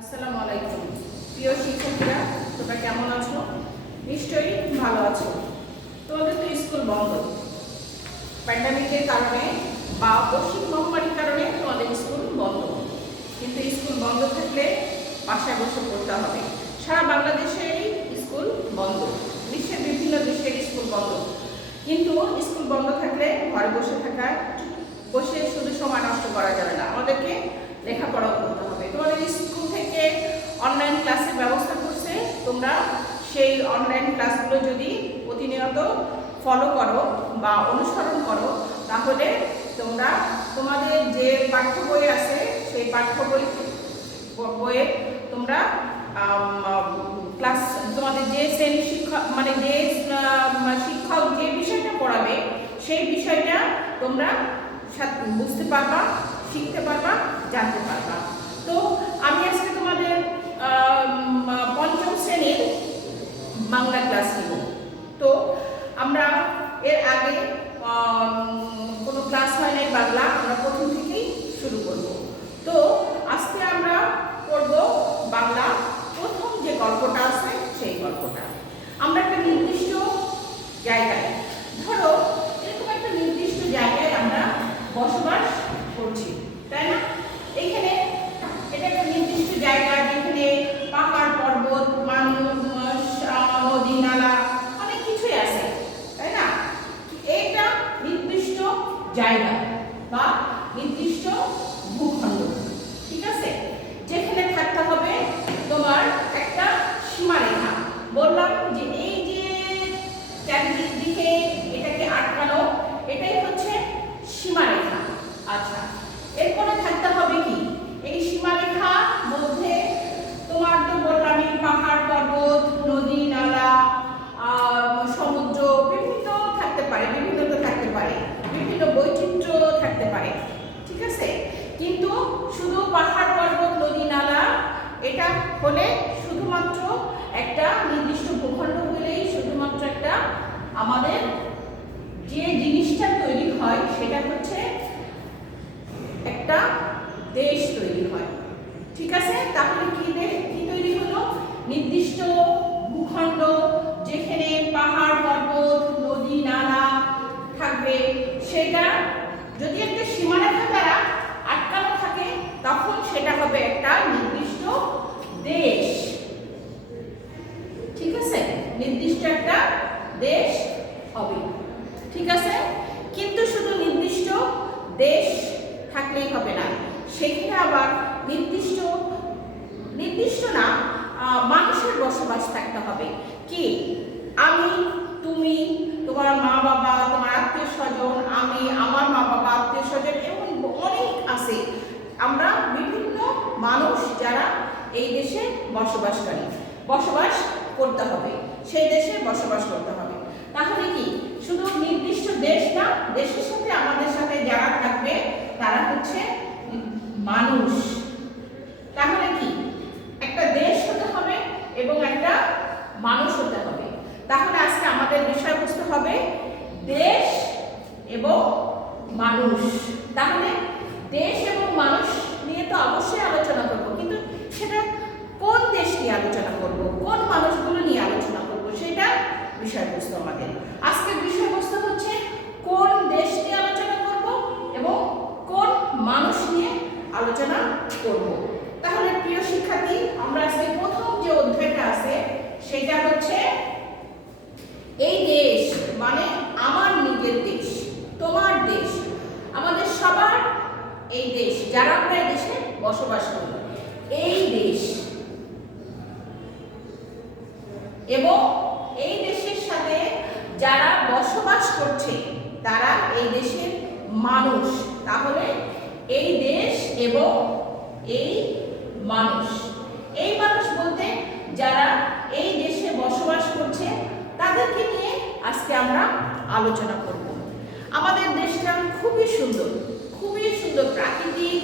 আসসালামু আলাইকুম প্রিয় শিক্ষার্থীরা, তোমরা কেমন আছো? নিশ্চয়ই ভালো আছো। তোমাদের তো স্কুল বন্ধ, প্যান্ডামিকের কারণে বা বৈশ্বিক মহামারীর কারণে তোমাদের স্কুল বন্ধ। কিন্তু স্কুল বন্ধ থাকলে বাসায় বসে পড়তে হবে। সারা বাংলাদেশেরই স্কুল বন্ধ, বিশ্বের বিভিন্ন দেশের স্কুল বন্ধ। কিন্তু স্কুল বন্ধ থাকলে ঘরে বসে শুধু সময় নষ্ট করা যাবে না, আমাদেরকে লেখাপড়াও করতে হবে। তোমাদের স্কুল থেকে অনলাইন ক্লাসের ব্যবস্থা করছে, তোমরা সেই অনলাইন ক্লাসগুলো যদি প্রতিনিয়ত ফলো করো বা অনুসরণ করো, তাহলে তোমরা তোমাদের যে পাঠ্য বই আছে সেই পাঠ্য বইয়ে তোমরা ক্লাস তোমাদের যে শ্রেণী শিক্ষক মানে যে শিক্ষক যে বিষয়টা পড়াবে সেই বিষয়টা তোমরা বুঝতে পারবা, শিখতে পারবা, জানতে পারবা। তো আমি আজকে তোমাদের পঞ্চম শ্রেণীর বাংলা ক্লাস নিব। তো আমরা এর আগে কোনো ক্লাস হয় নাই বাংলা, আমরা প্রথম থেকেই শুরু করব। তো আজকে আমরা পড়ব বাংলা প্রথম যে গল্পটা আছে সেই গল্পটা। আমরা একটা নির্দিষ্ট জায়গায়, ধরো এরকম একটা নির্দিষ্ট জায়গায় আমরা বসবাস করছি, তাই না? এখানে এটা একটা নির্দিষ্ট জায়গা যেখানে পাহাড় পর্বত, মানুষ, নদী নালা অনেক কিছুই আছে, তাই না? এটা নির্দিষ্ট জায়গা বা নির্দিষ্ট ভূখণ্ড, ঠিক আছে? যেখানে থাকতে হবে তোমার একটা সীমারেখা। বললাম যে এই যে চারদিক দিকে এটাকে আটকানো, এটাই হচ্ছে সীমারেখা। আচ্ছা, এরপরে থাকতে হবে কি? এই সীমারেখা মধ্যে তোমার তো বললামই পাহাড় পর্বত, নদী নালা, সমুদ্র বিভিন্ন থাকতে পারে, বিভিন্নতা থাকতে পারে, বিভিন্ন বৈচিত্র্য থাকতে পারে, ঠিক আছে? কিন্তু শুধু পাহাড় পর্বত নদী নালা এটা হলে শুধুমাত্র একটা নির্দিষ্ট ভূখণ্ড হলেই শুধুমাত্র একটা আমাদের যে জিনিসটা তৈরি হয় সেটা হচ্ছে একটা দেশ তৈরি হয়, ঠিক আছে? তাহলে কি তৈরি হলো? নির্দিষ্ট ভূখণ্ড যেখানে পাহাড় পর্বত নদী নালা থাকবে, সেটা যদি একটা সীমারেখা দ্বারা আটকানো থাকে তখন সেটা হবে একটা নির্দিষ্ট দেশ, ঠিক আছে? নির্দিষ্ট একটা দেশ হবে, ঠিক আছে? কিন্তু শুধু নির্দিষ্ট দেশ থাকলেই হবে না, সেখানে আবার নির্দিষ্ট না মানুষের বসবাস থাকতে হবে। কি? আমি, তুমি, তোমার মা বাবা, তোমার আত্মীয় স্বজন, আমি, আমার মা বাবা, আত্মীয় স্বজন, এমন অনেক আছে। আমরা বিভিন্ন মানুষ যারা এই দেশে বসবাস করতে হবে, সেই দেশে বসবাস করতে হবে। তাহলে কি শুধু নির্দিষ্ট দেশ না, দেশের সাথে আমাদের সাথে যারা থাকবে তারা হচ্ছে মানুষ। তাহলে কি একটা দেশ হতে হবে এবং একটা মানুষ হতে হবে। তাহলে আজকে আমাদের বিষয়বস্তু হবে দেশ এবং মানুষ। তাহলে দেশ এবং মানুষ নিয়ে তো অবশ্যই আলোচনা করব, কিন্তু সেটা কোন দেশ নিয়ে আলোচনা করব, কোন মানুষগুলো নিয়ে আলোচনা করব, সেটা বিষয়বস্তু আমাদের আজকের বিষয়বস্তু হচ্ছে কোন দেশ নিয়ে আলোচনা করব এবং কোন মানুষ নিয়ে আলোচনা করব। তাহলে প্রিয় শিক্ষার্থী, আমরা আজকে প্রথম যে অধ্যায়টা আছে সেটা হচ্ছে এই দেশ মানে আমার নিজের দেশ, তোমার দেশ, আমাদের সবার এই দেশ, যারা আমরা এই দেশে বসবাস করি, এই দেশ এবং এই দেশের সাথে যারা বসবাস করছে তারা এই দেশের মানুষ। তাহলে এই দেশ এবং এই মানুষ, এই মানুষ বলতে যারা এই দেশে বসবাস করছে তাদেরকে নিয়ে আজকে আমরা আলোচনা করব। আমাদের দেশটা খুবই সুন্দর, প্রাকৃতিক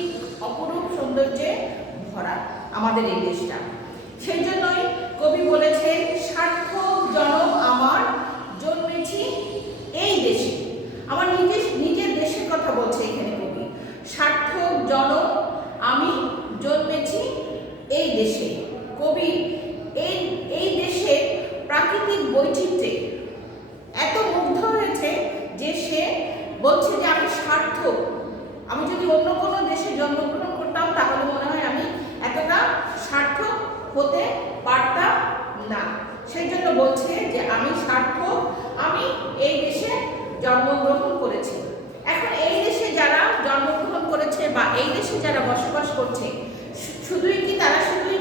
অপরূপ সৌন্দর্যে ভরা আমাদের এই দেশটা। সেই জন্যই কবি বলেছেন, সার্থক জনম আমার জন্মেছি এই দেশে। আমার নিজের দেশের কথা বলছে এখানে কবি। সার্থক জনম আমি জন্মেছি এই দেশে। বৈচিত্র্যে এত মুগ্ধ হয়েছে যে সে বলছে যে আমি সার্থক। আমি যদি অন্য কোনো দেশে জন্মগ্রহণ করতাম তাহলে মনে হয় আমি এতটা সার্থক হতে পারতাম না। সেই জন্য বলছে যে আমি সার্থক, আমি এই দেশে জন্মগ্রহণ করেছি। এখন এই দেশে যারা জন্মগ্রহণ করেছে বা এই দেশে যারা বসবাস করছে শুধুই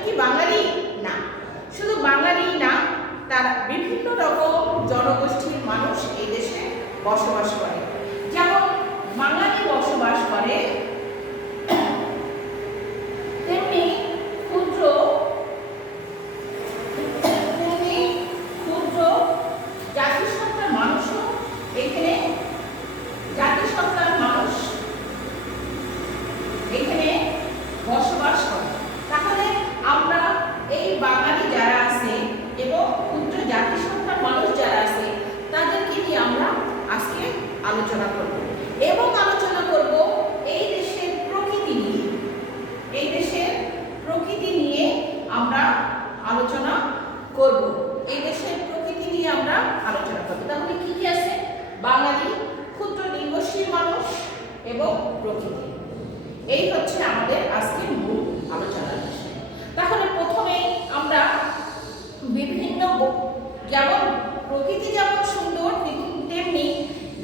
কি বাঙালি না, শুধু বাঙালি না, তারা বিভিন্ন রকম জনগোষ্ঠীর মানুষ এই দেশে বসবাস করে। যেমন বাঙালি বসবাস করে, তেমনি ক্ষুদ্র জাতিসত্তার মানুষও এখানে বসবাস করে। তাহলে আমরা এই বাঙালি যারা আছে এবং ক্ষুদ্র জাতিসত্তার মানুষ যারা আছে তাদেরকে নিয়ে আমরা আজকে আলোচনা করব এবং আলোচনা করব এই দেশের প্রকৃতি নিয়ে। এই দেশের প্রকৃতি নিয়ে আমরা আলোচনা করব। এই দেশের প্রকৃতি নিয়ে আমরা আলোচনা করব। তাহলে কি কি আছে? বাঙালি, ক্ষুদ্র নৃগোষ্ঠীর মানুষ এবং প্রকৃতি। এই হচ্ছে আমাদের আজকের মূল আলোচনার বিষয়। তাহলে প্রথমে আমরা বিভিন্ন, যেমন প্রকৃতি যেমন সুন্দর তেমনি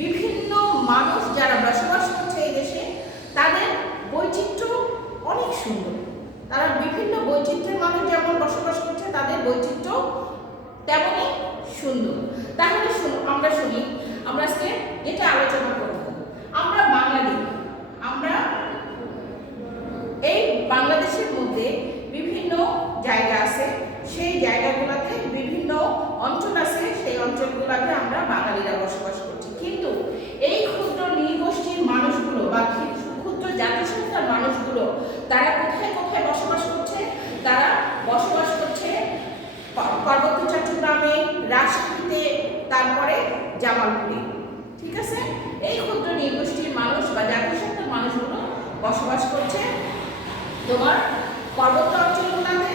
বিভিন্ন মানুষ যারা বসবাস করছে এই দেশে তাদের বৈচিত্র্য অনেক সুন্দর। তারা বিভিন্ন বৈচিত্র্যের মানুষ যেমন বসবাস করছে তাদের বৈচিত্র্য তেমনই সুন্দর। তাহলে আমরা শুনি, আমরা আজকে যেটা আলোচনা করব, আমরা বাঙালি, আমরা এই বাংলাদেশের মধ্যে বিভিন্ন জায়গা আছে, সেই জায়গাগুলোতে বিভিন্ন অঞ্চল আছে, সেই অঞ্চলগুলোতে আমরা বাঙালিরা বসবাস করছি। কিন্তু এই ক্ষুদ্র নৃগোষ্ঠীর মানুষগুলো বা ক্ষুদ্র জাতিসত্তার মানুষগুলো তারা কোথায় কোথায় বসবাস করছে? তারা বসবাস করছে পার্বত্য চট্টগ্রামে, রাজশাহীতে, তারপরে জামালপুরে। ঠিক আছে, এই ক্ষুদ্র নৃগোষ্ঠীর মানুষ বা জাতিসত্তার মানুষগুলো বসবাস করছে তোমার পার্বত্য অঞ্চলগুলোতে,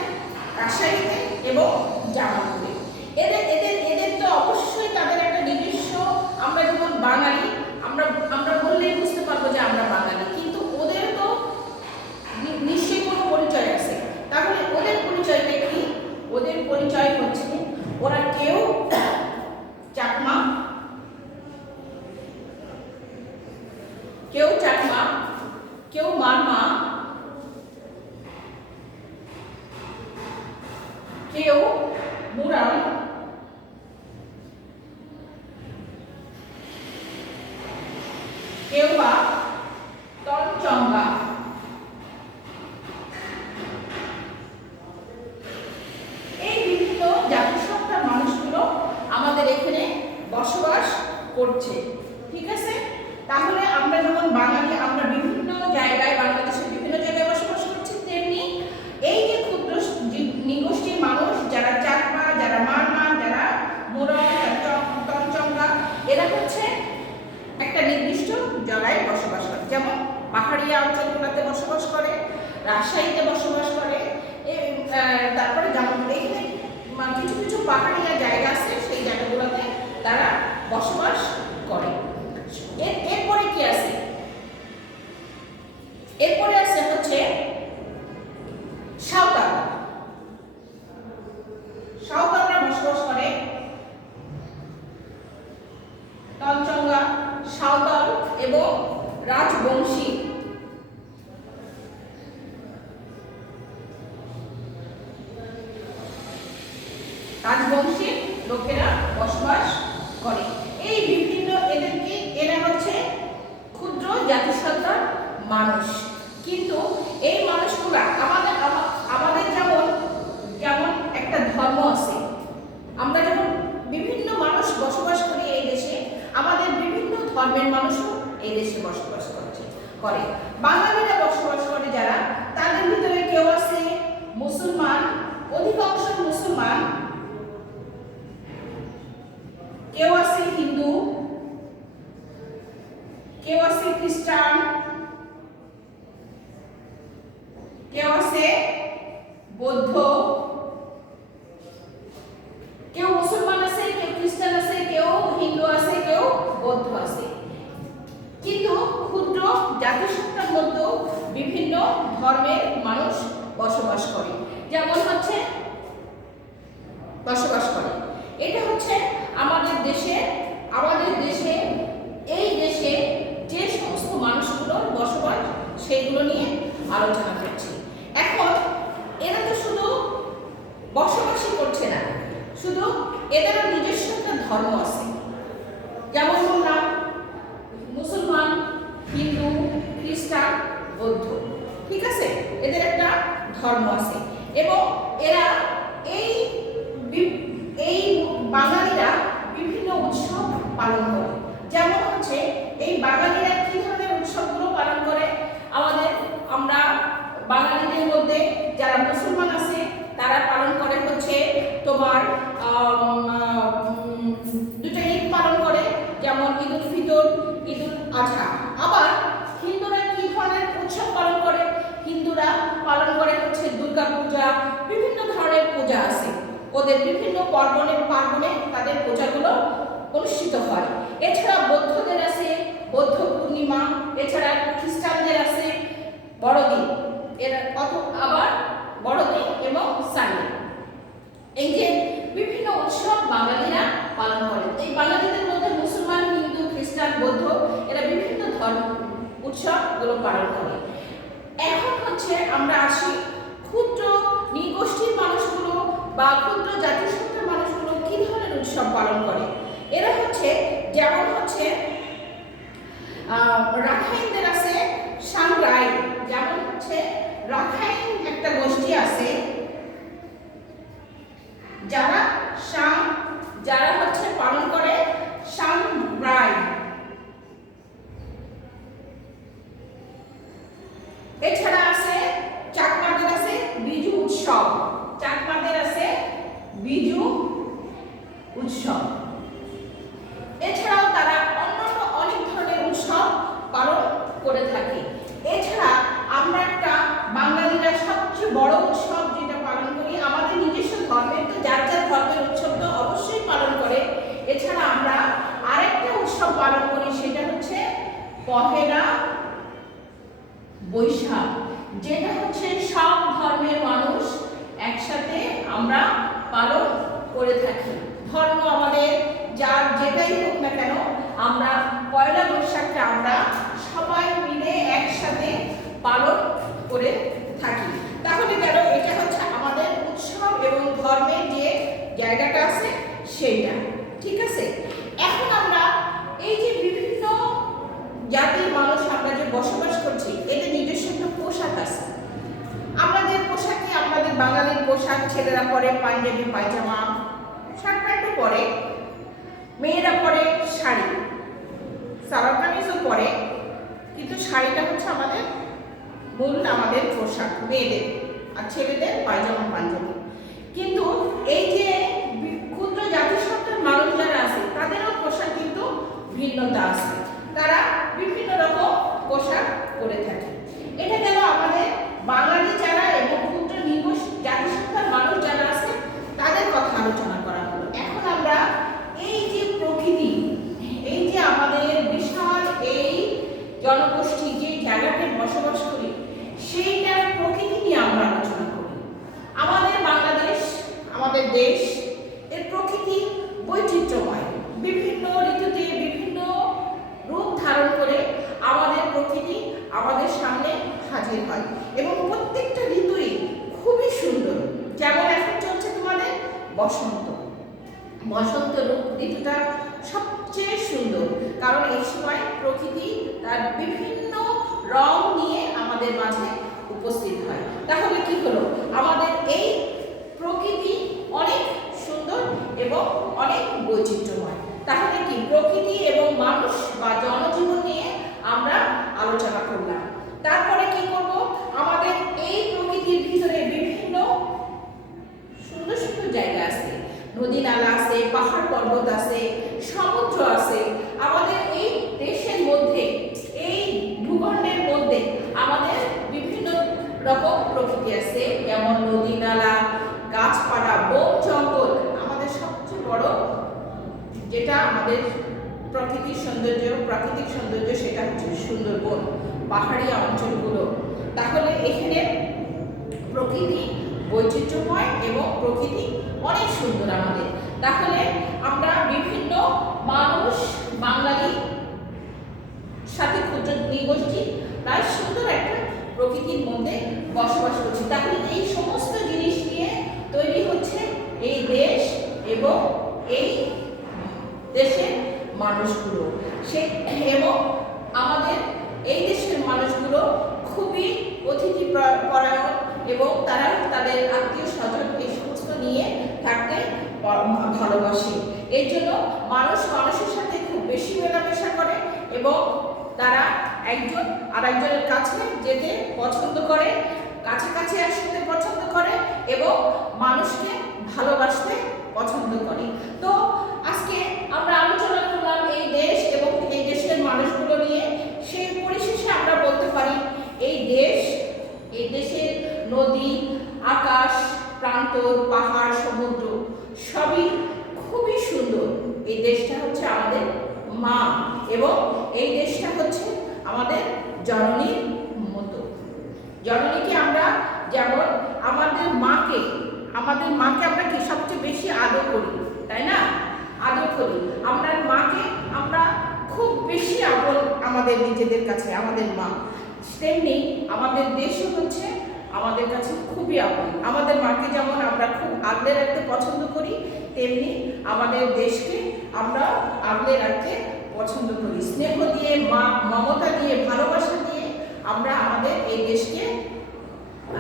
রাজশাহীতে এবং জামালপুরে। এদের তো অবশ্যই তাদের একটা নিজস্ব, আমরা যেমন বাঙালি, আমরা বললেই বুঝতে পারবো যে আমরা বাঙালি, কিন্তু ওদের তো নিশ্চয়ই কোনো পরিচয় আছে। তাহলে ওদের পরিচয়টা কি? ওদের পরিচয় হচ্ছে ওরা কেউ চাকমা, কেউ মারমা, কেউ মুরাম, কেউ বা তঞ্চঙ্গা। এই বিভিন্ন জাতিসত্তার মানুষগুলো আমাদের এখানে বসবাস করছে। ঠিক আছে, তাহলে আমরা যেমন বাঙালি, আমরা বিভিন্ন জায়গায়, বাংলাদেশের বিভিন্ন জায়গায় বসবাস করছি, তেমনি এই যে ক্ষুদ্র নৃগোষ্ঠীর মানুষ যারা চাকমা, যারা মারমা, যারা মুরং, তঞ্চঙ্গা, এরা হচ্ছে একটা নির্দিষ্ট জায়গায় বসবাস করে। যেমন পাহাড়িয়া অঞ্চলগুলোতে বসবাস করে, রাজশাহীতে বসবাস করে, তারপরে জামালপুরে। এখানে কিছু কিছু পাহাড়িয়া জায়গা আছে, সেই জায়গাগুলোতে তারা বসবাস করে। এরপরে কি আছে? এরপরে আছে হচ্ছে সাঁওতালরা বসবাস করে। তঞ্চঙ্গা, সাঁওতাল এবং রাজবংশী। লোকেরা বসবাস করে। এই বিভিন্ন এরা হচ্ছে ক্ষুদ্র জাতিসত্তার মানুষ। কিন্তু এই মানুষগুলা আমাদের যেমন একটা ধর্ম আছে, আমরা যেমন বিভিন্ন মানুষ বসবাস করি এই দেশে, আমাদের বিভিন্ন ধর্মের মানুষও এই দেশে বসবাস করে। বাঙালিরা বসবাস করে যারা, তাদের ভিতরে কেউ আছে মুসলমান, অধিকাংশ মুসলমান, কেউ আছে হিন্দু, কেউ আছে খ্রিস্টান, কেউ আছে বৌদ্ধ, কেউ মুসলমান আছে, কেউ বসবাস করে। যেমন হচ্ছে বসবাস করে, এটা হচ্ছে আমাদের দেশে এই দেশে যে সমস্ত মানুষগুলোর বসবাস সেইগুলো নিয়ে আলোচনা করছি। এখন এরা তো শুধু বসবাসই করছে না, শুধু এদেরও নিজস্ব একটা ধর্ম আছে। যেমন বললাম মুসলমান, হিন্দু, খ্রিস্টান, বৌদ্ধ, ঠিক আছে, এদের একটা ধর্ম আছে। এবং এরা এই বাঙালিরা বিভিন্ন উৎসব পালন করে। যেমন হচ্ছে এই বাঙালিরা কি ধরনের উৎসবগুলো পালন করে, আমরা বাঙালিদের মধ্যে যারা মুসলমান আছে তারা পালন করে হচ্ছে তোমার দুটো ঈদ পালন করে, যেমন ঈদুল ফিতর, ঈদুল আজহা। আবার হিন্দুরা কি ধরনের উৎসব পালন করে, হিন্দুরা পালন করে হচ্ছে দুর্গা পূজা, বিভিন্ন ধরনের পূজা আছে ওদের, বিভিন্ন পার্বণে তাদের পূজাগুলো অনুষ্ঠিত হয়। এছাড়া বৌদ্ধদের আছে বৌদ্ধ পূর্ণিমা, এছাড়া খ্রিস্টানদের আছে বড়দিন, আবার বড়দিন এবং সানডে। এই যে বিভিন্ন উৎসব বাঙালিরা পালন করে। এই বাঙালিদের মধ্যে মুসলমান, হিন্দু, খ্রিস্টান, বৌদ্ধ এরা বিভিন্ন ধর্ম উৎসবগুলো পালন করে। এখন হচ্ছে আমরা আসি ক্ষুদ্র নৃগোষ্ঠীর মানুষগুলো বা ক্ষুদ্র জাতিসত্তার মানুষগুলো কি ধরনের উৎসব পালন করে। এরা হচ্ছে যেমন হচ্ছে রাখাইনদের আছে সাংগ্রাই, যেমন হচ্ছে রাখাইন একটা গোষ্ঠী আছে যারা হচ্ছে পালন করে সাংগ্রাই। এছাড়া আছে চাকমাদের আছে বিজু উৎসব, এছাড়াও তারা অন্যান্য অনেক ধরনের উৎসব পালন করে থাকে। এছাড়া আমরা একটা বাঙালিরা সবচেয়ে বড় উৎসব যেটা পালন করি, আমাদের নিজস্ব ধর্মের তো যার ধর্মের উৎসব তো অবশ্যই পালন করে। এছাড়া আমরা আরেকটা উৎসব পালন করি, সেটা হচ্ছে পহেলা বৈশাখ, যেটা হচ্ছে সব ধর্মের মানুষ একসাথে আমরা পালন করে থাকি। ধর্ম আমাদের যার যেটাই হোক না কেন, আমরা পয়লা বৈশাখটা আমরা সবাই মিলে একসাথে পালন করে থাকি। তাহলে গেল এটা হচ্ছে আমাদের উৎসব এবং ধর্মের যে জায়গাটা আছে সেইটা, ঠিক আছে। এখন আমরা এই যে বিভিন্ন জাতির মানুষ আমরা যে বসবাস করছি, এদের নিজস্ব একটা পোশাক আছে। আমাদের পোশাকে আমাদের বাঙালির পোশাক, ছেলেরা পরে পাঞ্জাবি পায়জামা শার্ট প্যান্টও পরে, মেয়েরা পরে শাড়ি, সালোয়ার কামিজও পরে, কিন্তু শাড়িটা হচ্ছে আমাদের আমাদের পোশাক মেয়েদের, আর ছেলেদের পায়জামা পাঞ্জাবি। কিন্তু এই যে ক্ষুদ্র জাতিসত্তার মানুষ যারা আছে তাদেরও পোশাক কিন্তু ভিন্নতা আছে, তারা বিভিন্ন রকম পোশাক পরে থাকে। এটা গেল আমাদের বাঙালি যারা এবং ক্ষুদ্র জাতিসত্তার মানুষ যারা আছে তাদের কথা আলোচনা করা হলো। এখন আমরা এই যে প্রকৃতি, এই যে আমাদের বিশাল এই জনগোষ্ঠী যে জায়গাতে বসবাস করি, সেইটার প্রকৃতি নিয়ে আমরা আলোচনা করি। আমাদের বাংলাদেশ, আমাদের দেশ, এর প্রকৃতি বৈচিত্র্যময়, বিভিন্ন ঋতুতে বিভিন্ন রূপ ধারণ করে আমাদের প্রকৃতি আমাদের সামনে হাজির হয় এবং প্রত্যেকটা ঋতুই খুবই সুন্দর। যেমন এখন চলছে তোমাদের বসন্ত ঋতুটা সবচেয়ে সুন্দর, কারণ এই সময় প্রকৃতি তার বিভিন্ন রং নিয়ে আমাদের মাঝে উপস্থিত হয়। তাহলে কি হলো, আমাদের এই প্রকৃতি অনেক সুন্দর এবং অনেক বৈচিত্র্যময়। তাহলে কি প্রকৃতি এবং মানুষ বা জনজীবন নিয়ে আমরা আলোচনা করলাম। তারপরে কি করব, আমাদের এই প্রকৃতির ভিতরে বিভিন্ন সুন্দর সুন্দর জায়গা আছে, নদী নালা আছে, পাহাড় পর্বত আছে, সমুদ্র আছে। আমাদের এই দেশের মধ্যে, এই ভূখণ্ডের মধ্যে আমাদের বিভিন্ন রকম প্রকৃতি আছে, যেমন নদী নালা, গাছপালা, বন জঙ্গল। আমাদের সবচেয়ে বড় যেটা আমাদের প্রাকৃতিক সৌন্দর্য সেটা হচ্ছে সুন্দরবন, পাহাড়ি অঞ্চলগুলো। তাহলে এখানে প্রকৃতি বৈচিত্র্যময় এবং প্রকৃতি অনেক সুন্দর আমাদের। তাহলে আমরা বিভিন্ন মানুষ, বাঙালি সাথে ক্ষুদ্র নৃগোষ্ঠী প্রায় সুন্দর একটা প্রকৃতির মধ্যে বসবাস করছি। তাহলে এই সমস্ত জিনিস নিয়ে তৈরি হচ্ছে এই দেশ এবং এই দেশের মানুষগুলো। এবং আমাদের এই দেশের মানুষগুলো খুবই অতিথি পরায়ণ এবং তারা তাদের আত্মীয় স্বজন এই সমস্ত নিয়ে থাকতে ভালোবাসে। এই জন্য মানুষ মানুষের সাথে খুব বেশি মেলামেশা করে এবং তারা একজন আরেকজনের কাছে যেতে পছন্দ করে, কাছাকাছি আসতে পছন্দ করে এবং মানুষকে ভালোবাসতে পছন্দ করে। তো আজকে আমরা আলোচনা করলাম এই দেশ এবং এই দেশের মানুষগুলো নিয়ে। সেই পরিশেষে আমরা বলতে পারি এই দেশের নদী, আকাশ, প্রান্তর, পাহাড়, সমুদ্র সবই খুবই সুন্দর। এই দেশটা হচ্ছে আমাদের মা এবং এই দেশটা হচ্ছে আমাদের জননীর মতো। জননীকে আমরা যেমন আমাদের মাকে আমরা কি সবচেয়ে বেশি আদর করি, তাই না? আদর করি আমরা মাকে, আমরা খুব বেশি আপন আমাদের নিজেদের কাছে আমাদের মা। তেমনি আমাদের দেশও হচ্ছে আমাদের কাছে খুবই আপন। আমাদের মাকে যেমন আমরা খুব আগলে রাখতে পছন্দ করি, তেমনি আমাদের দেশকে আমরা আগলে রাখতে পছন্দ করি। স্নেহ দিয়ে, মমতা দিয়ে, ভালোবাসা দিয়ে আমরা আমাদের এই দেশকে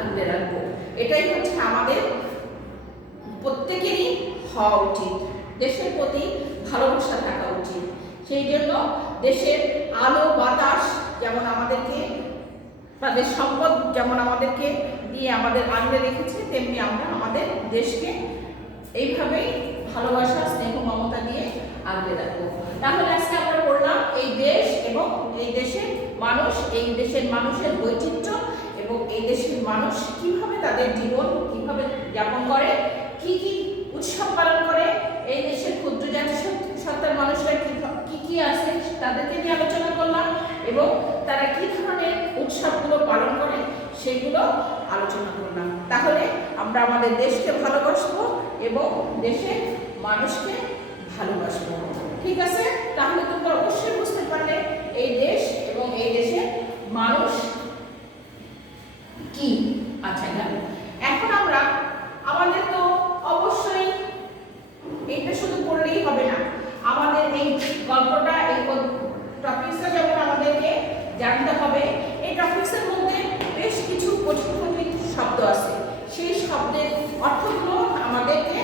আগলে রাখবো। এটাই হচ্ছে আমাদের প্রত্যেকেরই হওয়া উচিত। দেশের প্রতি ভালোবাসা থাকা উচিত। সেই জন্য দেশের আলো বাতাস যেমন আমাদেরকে, তাদের সম্পদ যেমন আমাদেরকে দিয়ে আমাদের আগলে রেখেছে, তেমনি আমরা আমাদের দেশকে এইভাবেই ভালোবাসা, স্নেহ, মমতা দিয়ে আগলে রাখবো। তাহলে আজকে আমরা পড়লাম এই দেশ এবং এই দেশের মানুষ, এই দেশের মানুষের বৈচিত্র্য এবং এই দেশের মানুষ কিভাবে তাদের জীবন কিভাবে যাপন করে, কি কি উৎসব পালন করে, এই দেশের ক্ষুদ্র জাতিসত্তার মানুষরা কি কি আছে তাদেরকে নিয়ে আলোচনা করলাম এবং তারা কি ধরনের উৎসবগুলো পালন করে সেগুলো আলোচনা করলাম। তাহলে আমরা আমাদের দেশকে ভালোবাসবো এবং দেশের মানুষকে ভালোবাসবো। ঠিক আছে? তাহলে তোমরা অবশ্যই বুঝতে পারলে এই দেশ এবং এই দেশের মানুষ কি। আচ্ছা, এখন আমরা আমাদের তো অবশ্যই এটা শুধু পড়লেই হবে না, আমাদের এই গল্পটা, এই টপিকসটা যেমন আমাদেরকে জানতে হবে। এই টপিকসের মধ্যে বেশ কিছু কঠিন কঠিন শব্দ আছে, সেই শব্দের অর্থগুলো আমাদেরকে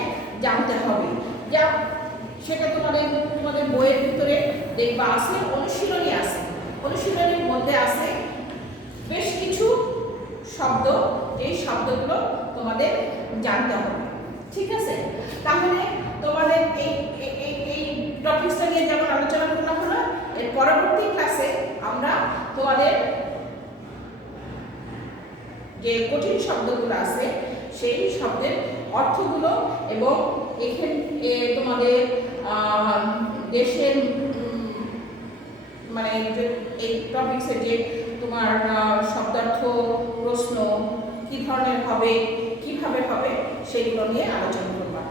জানতে হবে। যা সেটা তোমাদের বইয়ের ভিতরে দেখবা আছে, অনুশীলনী আছে। অনুশীলনীর মধ্যে আছে বেশ কিছু শব্দ, এই শব্দগুলো তোমাদের জানতে হবে। ঠিক আছে? তাহলে তোমাদের এই টপিকসটা নিয়ে যেমন আলোচনা করলাম হলো, এর পরবর্তী ক্লাসে আমরা তোমাদের যে কঠিন শব্দগুলো আছে সেই শব্দের অর্থগুলো এবং এখানে তোমাদের দেশের মানে এই টপিকসে যে তোমার শব্দার্থ প্রশ্ন কি ধরনের হবে, কিভাবে হবে, সেগুলো নিয়ে আলোচনা করবা।